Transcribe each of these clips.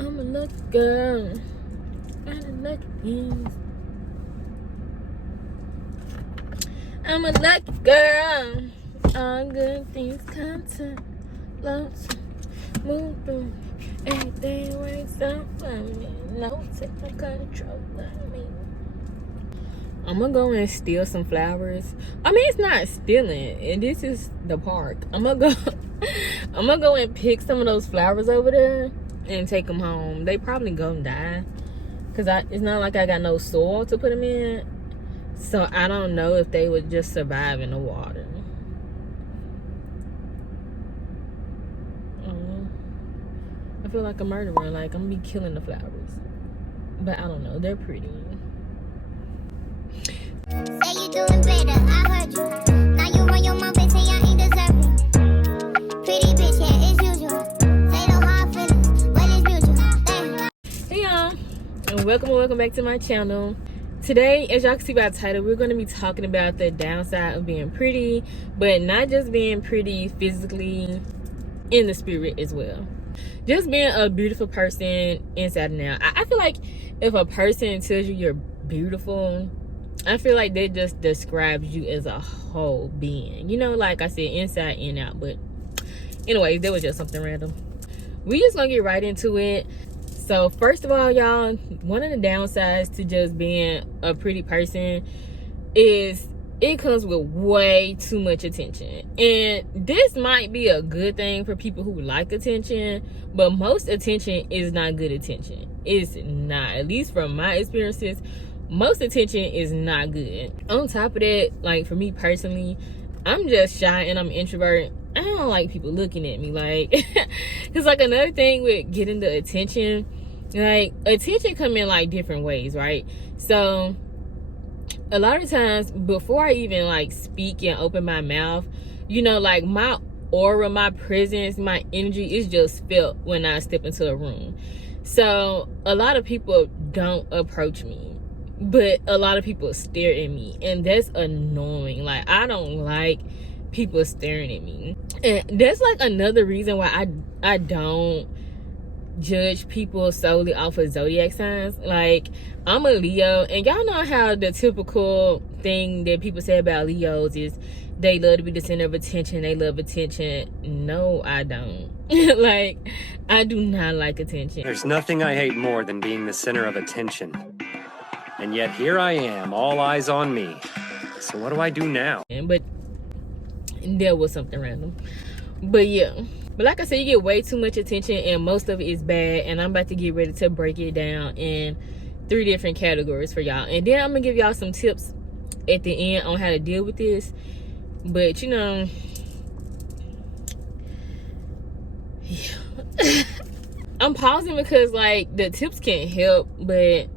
I'm a lucky girl. And a lucky things. I'm a lucky girl. All good things come to lots. Move through. Everything works out for me. No take no control of me. I'm gonna go and steal some flowers. I mean, it's not stealing, and this is the park. I'm gonna go and pick some of those flowers over there and take them home. They probably gonna die because it's not like I got no soil to put them in, so I don't know if they would just survive in the water. I feel like a murderer. Like, I'm gonna be killing the flowers, but I don't know. They're pretty. Say you doing better, I heard you. Now you run your mouth and say I ain't deserving. Pretty bitch, yeah, it's usual. Say no hard feelings, but it's mutual. Damn. Hey y'all, and welcome back to my channel. Today, as y'all can see by the title, we're going to be talking about the downside of being pretty, but not just being pretty physically, in the spirit as well. Just being a beautiful person inside and out. I feel like if a person tells you you're beautiful, I feel like that just describes you as a whole being. You know, like I said, inside and out. But anyways, that was just something random. We just gonna get right into it. So first of all, y'all, one of the downsides to just being a pretty person is it comes with way too much attention. And this might be a good thing for people who like attention, but most attention is not good attention. It's not, at least from my experiences. Most attention is not good. On top of that, like for me personally, I'm just shy and I'm an introvert. I don't like people looking at me, like, because like another thing with getting the attention, like attention come in like different ways, right? So a lot of times before I even like speak and open my mouth, you know, like my aura, my presence, my energy is just felt when I step into a room. So a lot of people don't approach me, but a lot of people stare at me, and that's annoying. Like, I don't like people staring at me, and that's like another reason why I don't judge people solely off of zodiac signs. Like, I'm a Leo, and y'all know how the typical thing that people say about Leos is they love to be the center of attention, they love attention. No, I don't. Like, I do not like attention. There's nothing I hate more than being the center of attention. And yet here I am, all eyes on me. So what do I do now? But there was something random. But yeah. But like I said, you get way too much attention and most of it is bad. And I'm about to get ready to break it down in 3 different categories for y'all. And then I'm going to give y'all some tips at the end on how to deal with this. But, you know, yeah. I'm pausing because, like, the tips can't help, but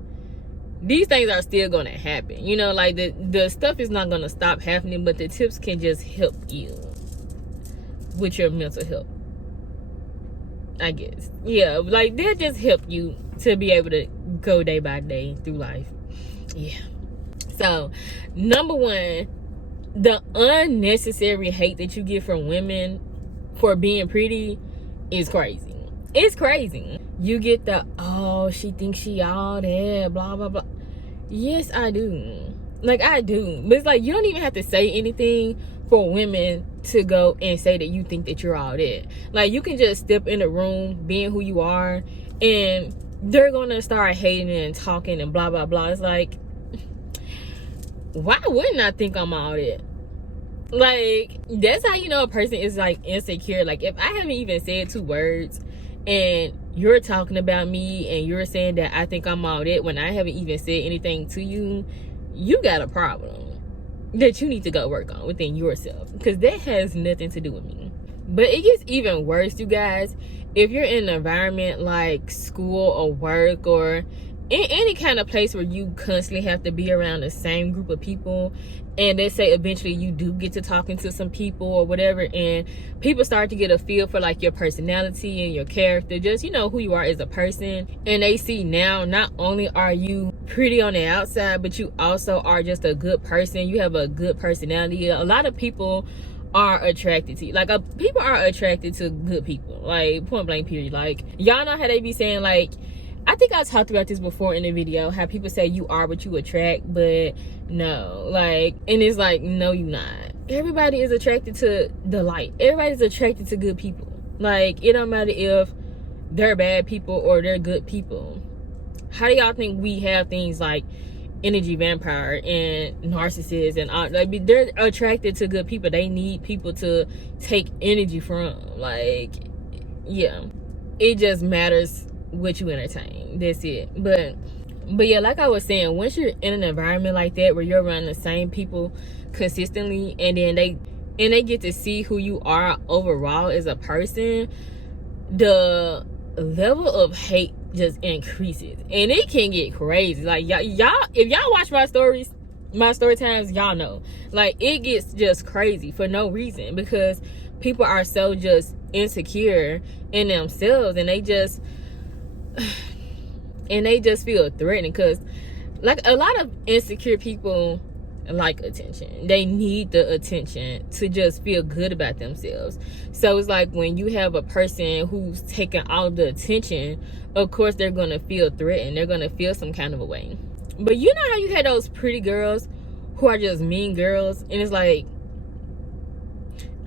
these things are still going to happen. You know, like the stuff is not going to stop happening, but the tips can just help you with your mental health, I guess. Yeah, like they'll just help you to be able to go day by day through life. Yeah. So, number 1, the unnecessary hate that you get from women for being pretty is crazy. It's crazy. You get the, oh, she thinks she all that, blah, blah, blah. Yes, I do. Like, I do. But it's like, you don't even have to say anything for women to go and say that you think that you're all that. Like, you can just step in a room being who you are, and they're going to start hating and talking and blah, blah, blah. It's like, why wouldn't I think I'm all that? Like, that's how you know a person is, like, insecure. Like, if I haven't even said 2 words, and you're talking about me and you're saying that I think I'm all that when I haven't even said anything to you, you got a problem that you need to go work on within yourself, because that has nothing to do with me. But it gets even worse, you guys, if you're in an environment like school or work or in any kind of place where you constantly have to be around the same group of people, and they say eventually you do get to talking to some people or whatever, and people start to get a feel for like your personality and your character, just, you know, who you are as a person, and they see now not only are you pretty on the outside, but you also are just a good person. You have a good personality. A lot of people are attracted to you. Like, people are attracted to good people. Like, point blank period. Like, y'all know how they be saying, like, I think I talked about this before in the video, how people say you are what you attract, but no. Like, and it's like, no, you not. Everybody is attracted to the light. Everybody's attracted to good people. Like, it don't matter if they're bad people or they're good people. How do y'all think we have things like energy vampire and narcissists and all? Like, they're attracted to good people. They need people to take energy from. Like, yeah, it just matters what you entertain. That's it. But yeah, like I was saying, once you're in an environment like that where you're around the same people consistently, and then they get to see who you are overall as a person, the level of hate just increases, and it can get crazy. Like, y'all if y'all watch my story times, y'all know, like, it gets just crazy for no reason, because people are so just insecure in themselves, and they just feel threatened, because like, a lot of insecure people like attention. They need the attention to just feel good about themselves. So it's like, when you have a person who's taking all the attention, of course they're gonna feel threatened. They're gonna feel some kind of a way. But you know how you had those pretty girls who are just mean girls, and it's like,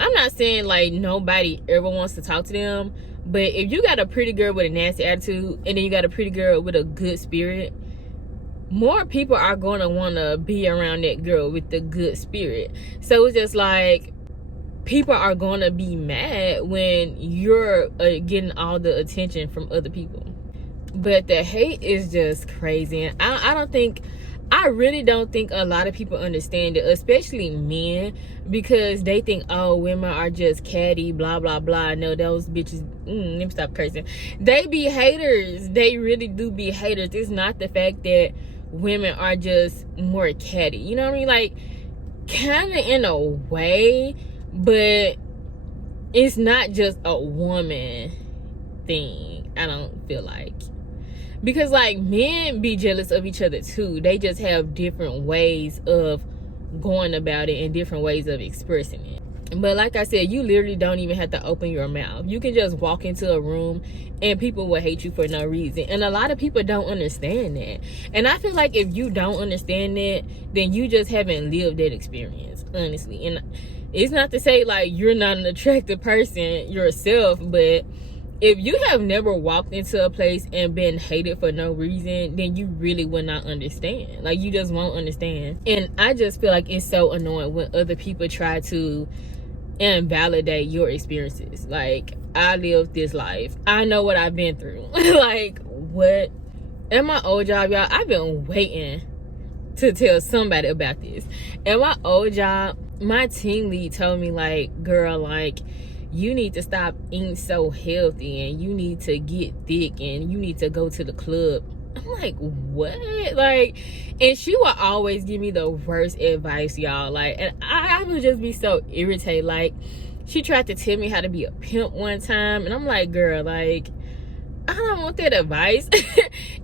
I'm not saying like nobody ever wants to talk to them, but if you got a pretty girl with a nasty attitude, and then you got a pretty girl with a good spirit, more people are going to want to be around that girl with the good spirit. So it's just like, people are going to be mad when you're getting all the attention from other people. But the hate is just crazy. And I really don't think a lot of people understand it, especially men, because they think, oh, women are just catty, blah, blah, blah. No, those bitches, let me stop cursing. They be haters. They really do be haters. It's not the fact that women are just more catty. You know what I mean? Like, kind of in a way, but it's not just a woman thing, I don't feel like. Because, like, men be jealous of each other too. They just have different ways of going about it and different ways of expressing it. But like I said, you literally don't even have to open your mouth. You can just walk into a room and people will hate you for no reason. And a lot of people don't understand that. And I feel like if you don't understand that, then you just haven't lived that experience, honestly. And it's not to say like you're not an attractive person yourself, but if you have never walked into a place and been hated for no reason, then you really would not understand. Like, you just won't understand. And I just feel like it's so annoying when other people try to invalidate your experiences. Like, I lived this life, I know what I've been through. Like, what? At my old job, y'all, I've been waiting to tell somebody about this. At my old job, my team lead told me, like, girl, like, you need to stop eating so healthy, and you need to get thick, and you need to go to the club. I'm like, what? Like, and she would always give me the worst advice, y'all. Like, and I would just be so irritated. Like, she tried to tell me how to be a pimp one time, and I'm like, girl, like, I don't want that advice.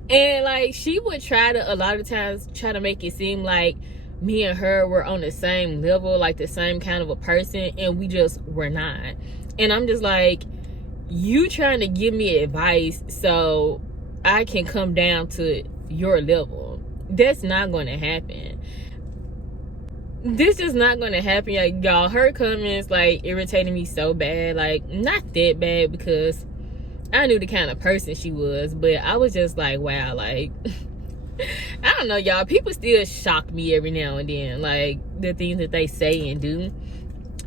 And like, she would try to, a lot of times, try to make it seem like me and her were on the same level, like the same kind of a person, and we just were not. And I'm just like, you trying to give me advice so I can come down to your level. That's not going to happen. This is not going to happen. Like, y'all, her comments like irritated me so bad. Like, not that bad, because I knew the kind of person she was, but I was just like, wow, like, I don't know, y'all. People still shock me every now and then, like, the things that they say and do.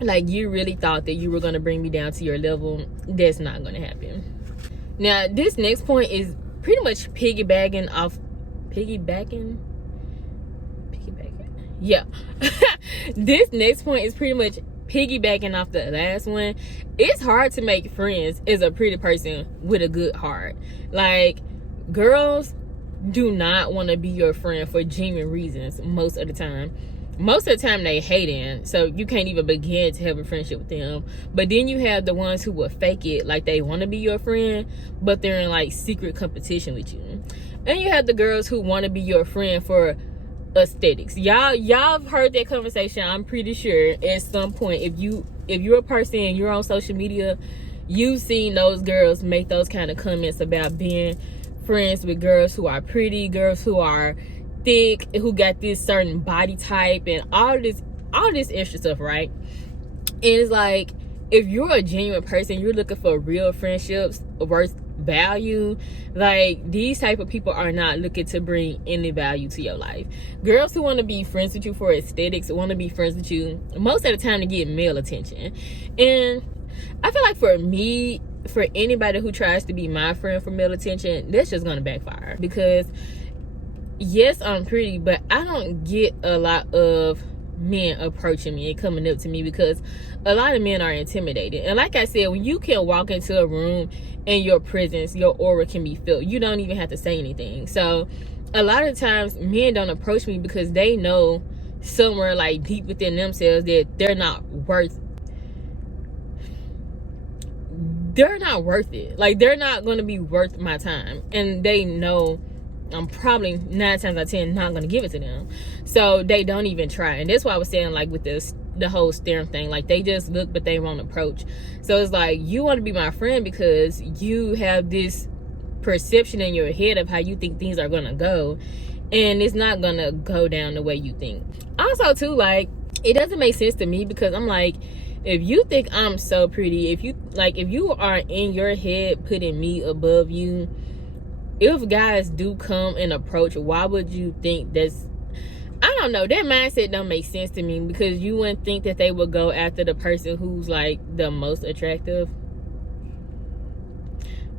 Like, you really thought that you were going to bring me down to your level. That's not going to happen. Now, this next point is pretty much piggybacking. Yeah. This next point is pretty much piggybacking off the last one. It's hard to make friends as a pretty person with a good heart. Like, girls do not want to be your friend for genuine reasons most of the time. Most of the time they hating, so you can't even begin to have a friendship with them. But then you have the ones who will fake it like they want to be your friend, but they're in like secret competition with you. And you have the girls who want to be your friend for aesthetics. Y'all have heard that conversation, I'm pretty sure, at some point. If you're a person and you're on social media, you've seen those girls make those kind of comments about being friends with girls who are pretty, girls who are thick, who got this certain body type, and all this extra stuff, right? And it's like, if you're a genuine person, you're looking for real friendships worth value, like, these type of people are not looking to bring any value to your life. Girls who want to be friends with you for aesthetics, want to be friends with you most of the time to get male attention. And I feel like for me, for anybody who tries to be my friend for male attention, that's just gonna backfire. Because yes, I'm pretty, but I don't get a lot of men approaching me and coming up to me, because a lot of men are intimidated. And like I said, when you can walk into a room and your presence, your aura can be felt, you don't even have to say anything. So a lot of times men don't approach me because they know somewhere like deep within themselves that they're not worth it. Like, they're not going to be worth my time, and they know I'm probably 9 times out of 10 not going to give it to them, so they don't even try. And that's why I was saying, like, with the whole staring thing, like, they just look but they won't approach. So it's like, you want to be my friend because you have this perception in your head of how you think things are going to go, and it's not going to go down the way you think. Also too, like, it doesn't make sense to me, because I'm like, if you think I'm so pretty, if you are in your head putting me above you, if guys do come and approach, why would you think that's, I don't know, that mindset don't make sense to me, because you wouldn't think that they would go after the person who's like the most attractive.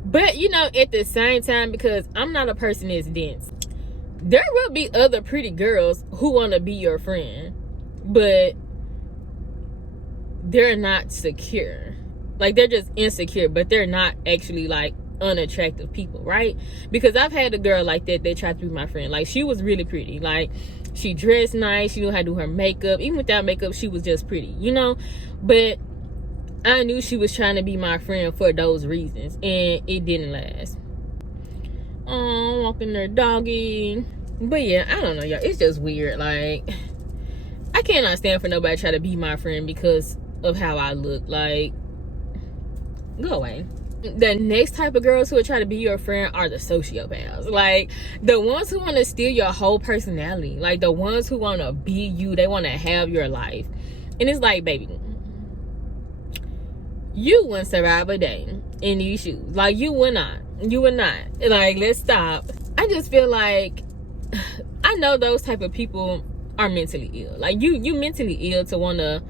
But you know, at the same time, because I'm not a person that's dense, there will be other pretty girls who want to be your friend, but they're not secure. Like, they're just insecure, but they're not actually like unattractive people, right? Because I've had a girl like that tried to be my friend. Like, she was really pretty, like, she dressed nice, she knew how to do her makeup. Even without makeup, she was just pretty, you know? But I knew she was trying to be my friend for those reasons, and it didn't last. Oh, walking their doggy. But yeah, I don't know, y'all, it's just weird. Like, I cannot stand for nobody to try to be my friend because of how I look. Like, go away. The next type of girls who would try to be your friend are the sociopaths. Like, the ones who want to steal your whole personality. Like, the ones who want to be you. They want to have your life. And it's like, baby, you wouldn't survive a day in these shoes. Like, you would not. You would not. Like, let's stop. I just feel like, I know those type of people are mentally ill. Like, you mentally ill to want to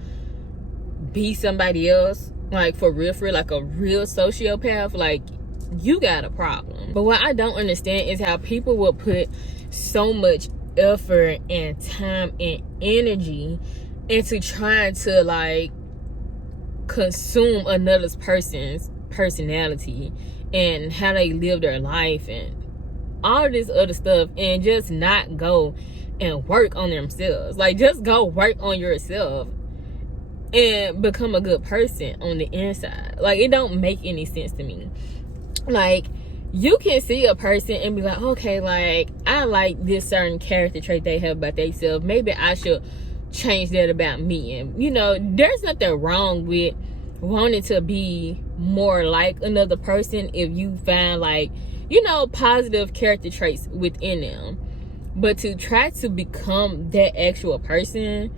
be somebody else, like, for real, like a real sociopath. Like, you got a problem. But what I don't understand is how people will put so much effort and time and energy into trying to, like, consume another person's personality and how they live their life and all this other stuff, and just not go and work on themselves. Like, just go work on yourself and become a good person on the inside. Like, it don't make any sense to me. Like, you can see a person and be like, okay, like, I like this certain character trait they have about themselves, maybe I should change that about me. And, you know, there's nothing wrong with wanting to be more like another person if you find, like, you know, positive character traits within them. But to try to become that actual person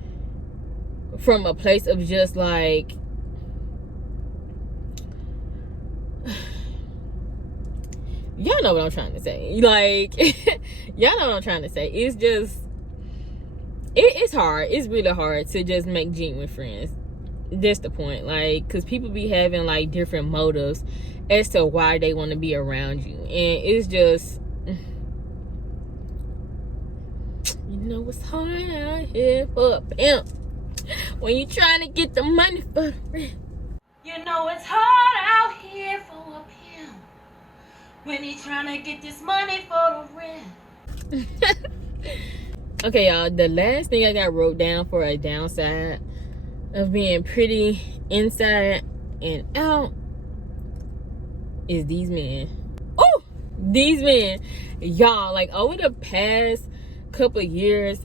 from a place of just, like, y'all know what I'm trying to say. Like, y'all know what I'm trying to say. It's just, it's hard. It's really hard to just make genuine friends. That's the point. Like, because people be having, like, different motives as to why they want to be around you. And it's just, you know, it's hard out here for a pimp when you trying to get the money for the rent. You know it's hard out here for a pimp when he trying to get this money for the rent. Okay, y'all, the last thing I got wrote down for a downside of being pretty inside and out is these men. Oh, these men, y'all, like, over the past couple of years,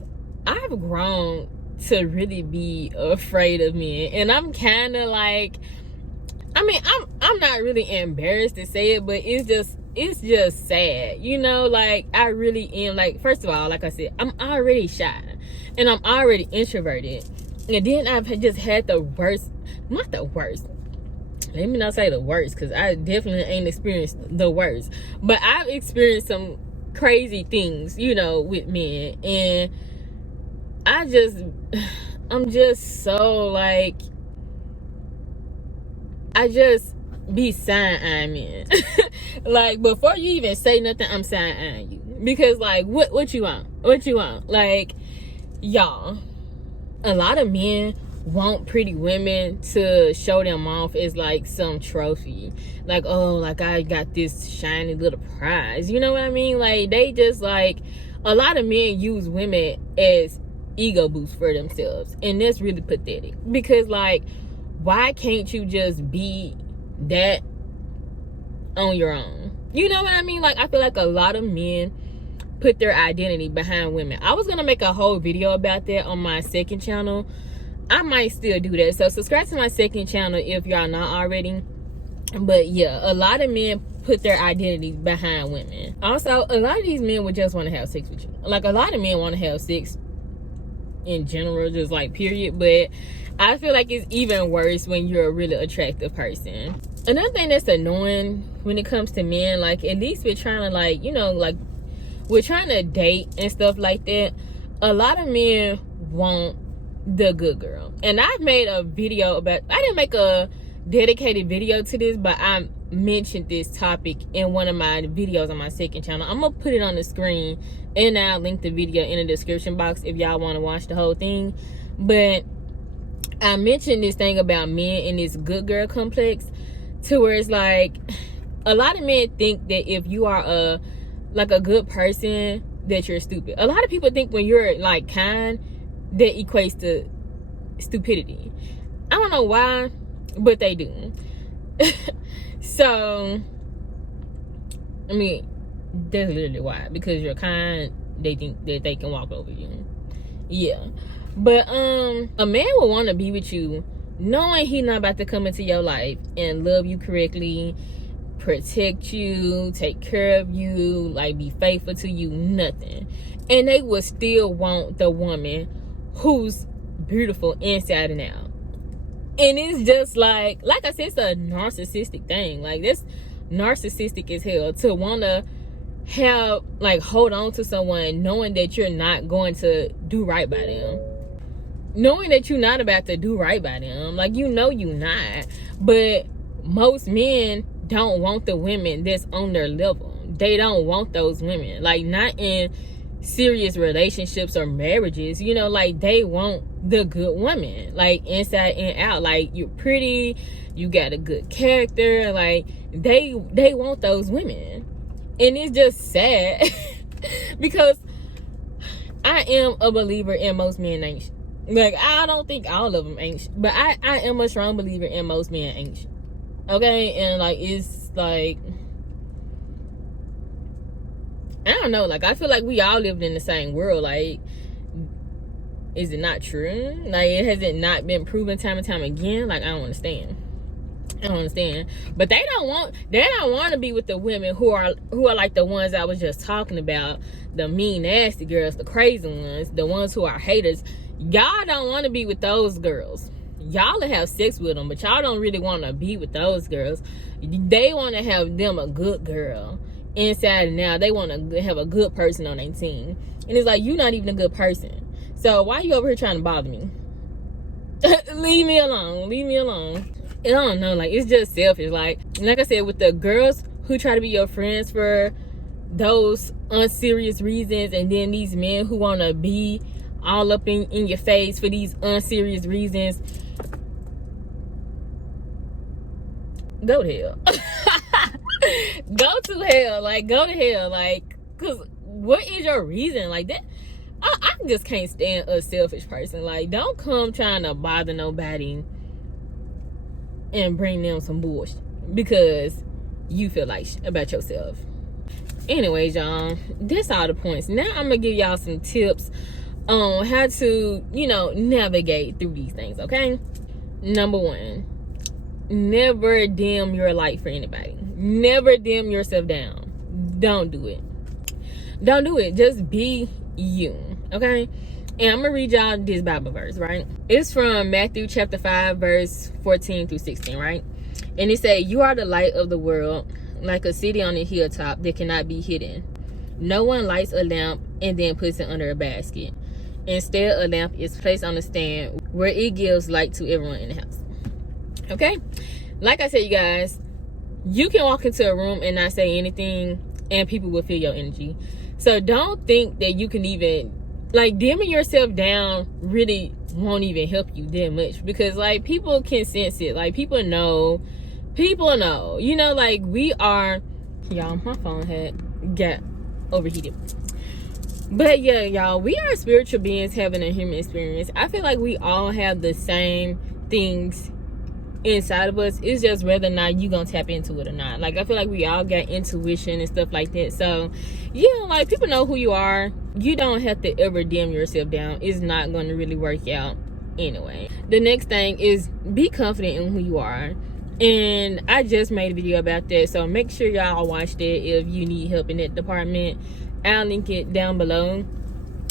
I've grown to really be afraid of men, and I'm kind of like, I mean, I'm not really embarrassed to say it, but it's just sad, you know. Like, I really am, like, first of all, like I said, I'm already shy and I'm already introverted, and then I've just had the worst, not the worst, let me not say the worst, because I definitely ain't experienced the worst, but I've experienced some crazy things, you know, with men, and I'm just so like, I just be side-eyeing men. Like, before you even say nothing, I'm side-eyeing you. Because, like, what you want? What you want? Like, y'all, a lot of men want pretty women to show them off as, like, some trophy. Like, oh, like, I got this shiny little prize. You know what I mean? Like, they just, like, a lot of men use women as ego boost for themselves. And that's really pathetic. Because, like, why can't you just be that on your own? You know what I mean? Like, I feel like a lot of men put their identity behind women. I was gonna make a whole video about that on my second channel. I might still do that, so subscribe to my second channel if y'all not already. But yeah, a lot of men put their identity behind women. Also, a lot of these men would just want to have sex with you. Like, a lot of men want to have sex in general, just like, period. But I feel like it's even worse when you're a really attractive person. Another thing that's annoying when it comes to men, like, at least we're trying to, like, you know, like, we're trying to date and stuff like that. A lot of men want the good girl. And I've made a video about, I didn't make a dedicated video to this, but I mentioned this topic in one of my videos on my second channel. I'm gonna put it on the screen, and I'll link the video in the description box if y'all want to watch the whole thing. But I mentioned this thing about men in this good girl complex, to where it's like, a lot of men think that if you are a good person, that you're stupid. A lot of people think when you're, like, kind, that equates to stupidity. I don't know why, but they do. So, I mean, that's literally why. Because you're kind, they think that they can walk over you. Yeah. But a man will want to be with you knowing he's not about to come into your life and love you correctly, protect you, take care of you, like, be faithful to you, nothing. And they will still want the woman who's beautiful inside and out. And it's just like I said, it's a narcissistic thing. Like, that's narcissistic as hell, to want to have, like, hold on to someone knowing that you're not going to do right by them, knowing that you're not about to do right by them. Like, you know you're not. But most men don't want the women that's on their level. They don't want those women, like, not in serious relationships or marriages, you know. Like, they want the good woman, like, inside and out. Like, you're pretty, you got a good character, like, they want those women. And it's just sad because I am a believer in most men ain't, like, I don't think all of them ain't, but I am a strong believer in most men ain't, okay? And, like, it's like, I don't know, like, I feel like we all lived in the same world. Like, is it not true? Like, has it not been proven time and time again? Like, I don't understand. But they don't want to be with the women who are like the ones I was just talking about, the mean, nasty girls, the crazy ones, the ones who are haters. Y'all don't want to be with those girls. Y'all will have sex with them, but y'all don't really want to be with those girls. They want to have them a good girl inside and out. They want to have a good person on their team. And it's like, you're not even a good person. So why are you over here trying to bother me? Leave me alone. And I don't know, like, it's just selfish. Like I said, with the girls who try to be your friends for those unserious reasons, and then these men who want to be all up in your face for these unserious reasons, go to hell. Go to hell. Like, go to hell. Like, because what is your reason? Like, that, I just can't stand a selfish person. Like, don't come trying to bother nobody and bring them some bullshit because you feel like about yourself. Anyways, y'all, that's all the points. Now I'm gonna give y'all some tips on how to, navigate through these things, okay? Number one, never dim your light for anybody. Never dim yourself down. Don't do it. Don't do it. Just be you, okay? And I'm gonna read y'all this Bible verse, right? It's from Matthew chapter 5, verse 14 through 16, right? And it says, "You are the light of the world, like a city on a hilltop that cannot be hidden. No one lights a lamp and then puts it under a basket. Instead, a lamp is placed on a stand where it gives light to everyone in the house." Okay? Like I said, you guys, you can walk into a room and not say anything and people will feel your energy. So don't think that you can even, dimming yourself down really won't even help you that much, because people can sense it. People know, we are, y'all, my phone had got overheated. But yeah, y'all, we are spiritual beings having a human experience. I feel like we all have the same things inside of us. It's just whether or not you gonna tap into it or not. I feel like we all got intuition and stuff like that. So yeah, people know who you are. You don't have to ever dim yourself down. It's not going to really work out anyway. The next thing is be confident in who you are. And I just made a video about that, so make sure y'all watch that if you need help in that department. I'll link it down below.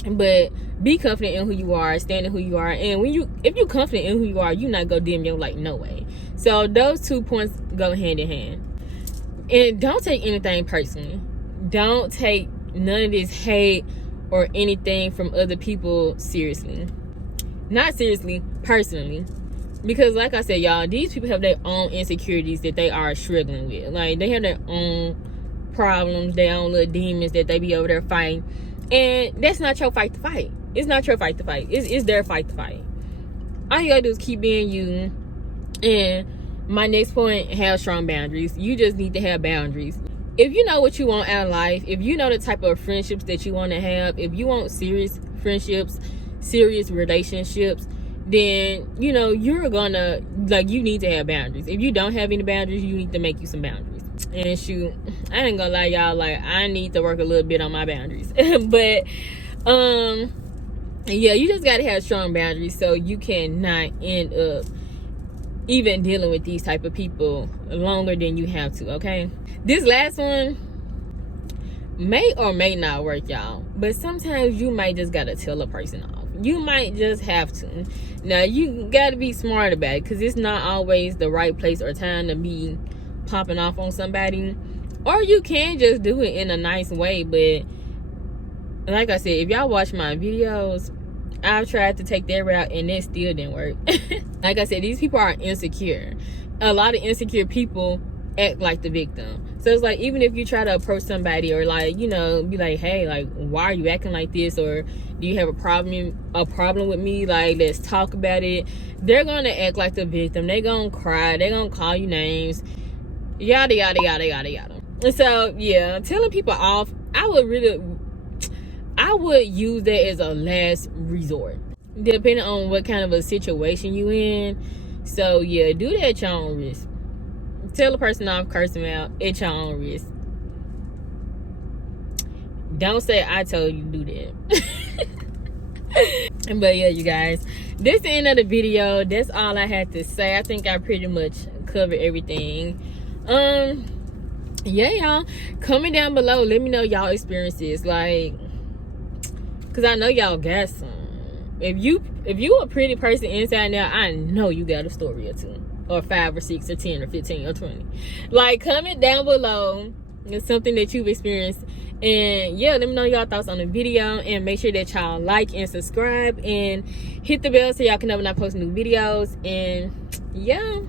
But be confident in who you are, stand in who you are, and if you're confident in who you are, you're not gonna dim your light, no way. So those 2 points go hand in hand. And don't take anything personally. Don't take none of this hate or anything from other people seriously. Not seriously, personally. Because like I said, y'all, these people have their own insecurities that they are struggling with. They have their own problems, their own little demons that they be over there fighting. And that's not your fight to fight. It's not your fight to fight. It's their fight to fight. All you gotta do is keep being you. And my next point, have strong boundaries. You just need to have boundaries. If you know what you want out of life, if you know the type of friendships that you want to have, if you want serious friendships, serious relationships, then, you're gonna, you need to have boundaries. If you don't have any boundaries, you need to make you some boundaries. And shoot, I ain't gonna lie, y'all, I need to work a little bit on my boundaries. But yeah, you just gotta have strong boundaries so you cannot end up even dealing with these type of people longer than you have to, okay? This last one may or may not work, y'all, but sometimes you might just gotta tell a person off. You might just have to. Now, you gotta be smart about it, because it's not always the right place or time to be popping off on somebody. Or you can just do it in a nice way. But like I said, if y'all watch my videos, I've tried to take that route and it still didn't work. Like I said, these people are insecure. A lot of insecure people act like the victim. So it's even if you try to approach somebody or be like, hey, why are you acting like this, or do you have a problem with me, let's talk about it, they're gonna act like the victim. They're gonna cry, they're gonna call you names, yada yada yada yada yada. And so yeah, telling people off, I would use that as a last resort, depending on what kind of a situation you in. So yeah, do that at your own risk. Tell the person off, curse them out at your own risk. Don't say I told you to do that. But yeah, you guys, this is the end of the video. That's all I had to say. I think I pretty much covered everything. Yeah, y'all, comment down below, let me know y'all experiences, because I know y'all got some. If you a pretty person inside now, I know you got a story or two, or 5 or 6 or 10 or 15 or 20. Comment down below. It's something that you've experienced. And yeah, let me know y'all thoughts on the video. And make sure that y'all like and subscribe. And hit the bell so y'all can know when I post new videos. And yeah.